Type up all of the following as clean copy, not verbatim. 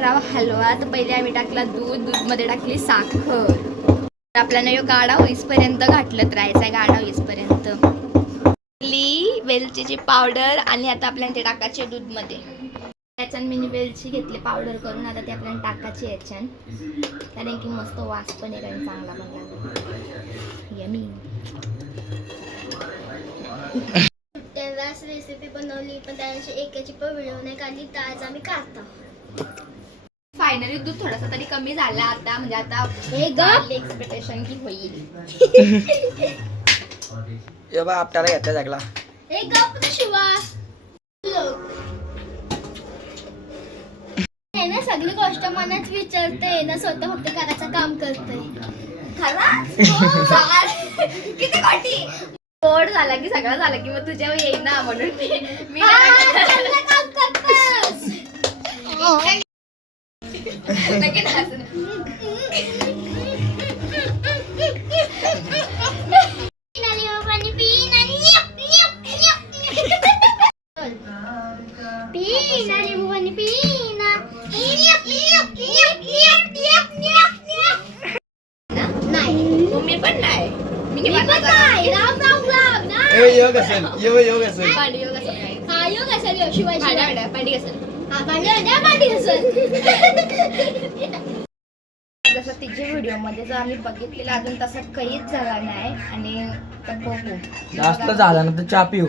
राव हलवा. तर पहिले आम्ही टाकला दूधमध्ये टाकली साखर. आपल्याला यो गाढा होईसपर्यंत घातलत राहायचा, गाढा होईसपर्यंत. वेलचीची पावडर आणि आता आपल्याला ते टाकायचे दूधमध्ये. त्याच्यान मी वेलची घेतली पावडर करून, आता ते आपल्याला टाकायची याच्यान, कारण की मस्त वास पण येईल आणि चांगला पण लागेल. यमी. त्यालाच रेसिपी बनवली पण त्याची एकाची पण व्हिडिओ नाही काढली, तर आज आम्ही काढतो. फायनली दूध थोडासा तरी कमी झाला आता, म्हणजे आता एक्सपेक्टेशन की होईल. ये बा आपल्याला घेतला लागला. एक गप शिवा ना, सगळी गोष्ट मनात विचारते ना, स्वतः फक्त करायचं काम करते. किती खोटी. गोड झाला की सगळं झालं की मग तुझ्या येईल ना, म्हणून मी काम करतेस. मी पण नाही. योग असेल, योग असेल. भांडी योग असेल काय? हा योग असेल, शिवाय भांडी असेल. भांडी असेल. जसं तिच्या व्हिडिओमध्ये जो आम्ही बघितलेला अजून तसं काहीच झाला नाही. आणि बघू जास्त झाला ना तर चहा पिऊ.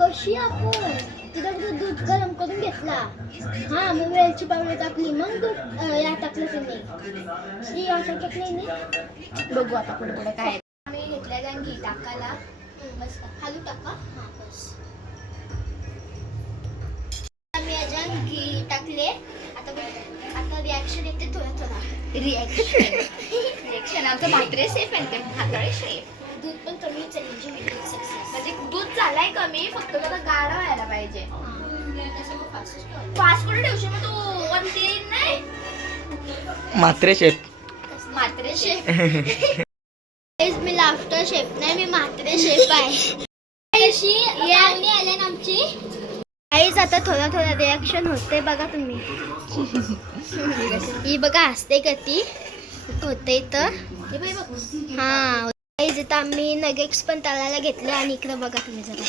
कशी आपण तिथं दूध गरम करून घेतला, हा मग वेलची पावडर टाकली, मग दूध या टाकलं तुम्ही वाटर टाकली नाही. बघू आता पुढे पुढे काय. आम्ही घेतल्या घी टाकायला. बस खाली टाका. हा बस आम्ही याच्यात घी टाकले. आता रिॲक्शन येते थोडा. रिएक्शन आमचं म्हात्रे शेफ आहे, ते म्हाताळे शेफ. दूध पण कमीच आहे म्हणजे दूध झालाय कमी, फक्त त्याला गाढा व्हायला पाहिजे. फास्ट फूड ठेवशील मग तू 1-3 नाही. म्हात्रे शेफ. म्हात्रे शेफ. मी लाफ्टर शेफ नाही, मी म्हात्रे शेफ आहे. आले ना आमची आईच. आता थोडा रिॲक्शन होते बघा तुम्ही. ही बघा असते का ती होते तर. हा इथं आम्ही नगेट्स पण तळायला घेतले आणि इकडे बघा तुम्ही जरा,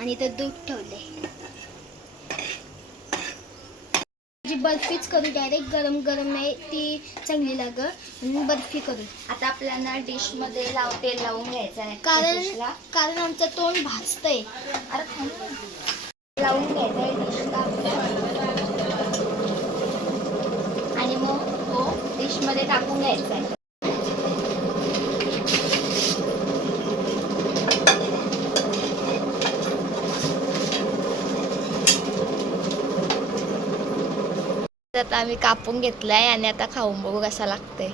आणि इथं दूध ठेवले. जी बर्फीच करू, डायरेक्ट गरम नाही, ती चांगली लागत. बर्फी करू. आता आपल्याला डिश मध्ये तेल लावून घ्यायचं आहे, कारण आमचं तोंड भाजतंय. अरे लावून घ्यायचं आहे डिशला आणि मग तो डिश मध्ये टाकून घ्यायचा आहे. आता आम्ही कापून घेतलाय आणि आता खाऊन बघू कसा लागतंय.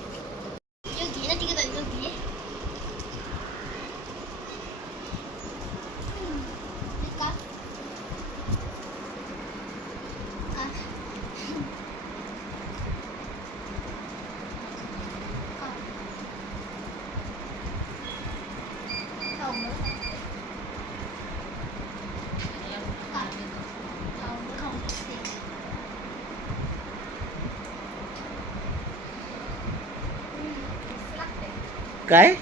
काय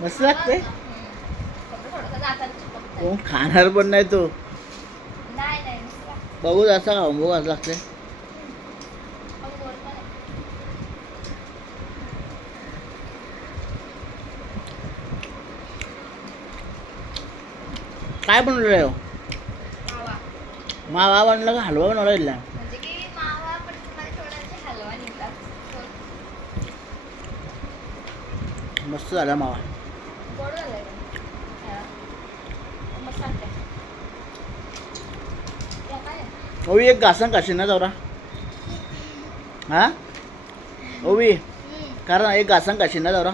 मस्त लागते. कोण खाणार पण नाही तो. बघू असा खाऊ बघू असं लागते. काय बनवलं आहे? मावा बनवला का हलवा बनवला? मस्त झाला मावा. ओवी एक घासन काशी ना जवरा. हा ओवी कारण एक घासन काशी ना जवरा.